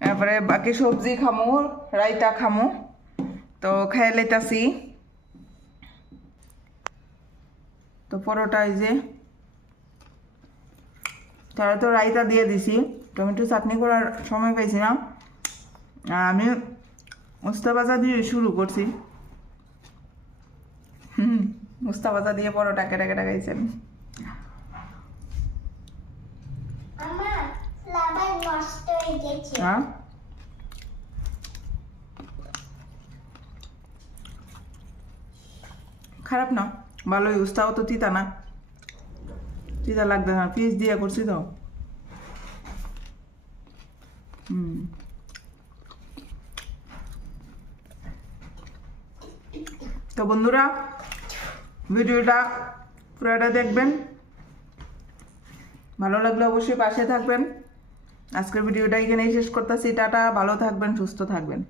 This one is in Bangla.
তারপরে বাকি সবজি খামু, রায়তা খামু। তো খেয়ে লইতাছি। তো পরোটা এই যে তারা তো রায়তা দিয়ে দিছি, টমেটো চাটনি করার সময় পাইছি না, আমি উস্তা ভাজা দিয়ে শুরু করছি। উস্তা ভাজা দিয়ে পরোটা কেটে কেটে খাইছি আমি। হ্যাঁ খারাপ না, ভালোই। উস্তাও তো তিতা না, তিতা লাগবে না, পিস দিয়ে করছি তো। তো বন্ধুরা ভিডিওটা পুরোটা দেখবেন, ভালো লাগলে অবশ্যই পাশে থাকবেন। আজকের ভিডিওটা এখানেই শেষ করতেছি। টাটা, ভালো থাকবেন, সুস্থ থাকবেন।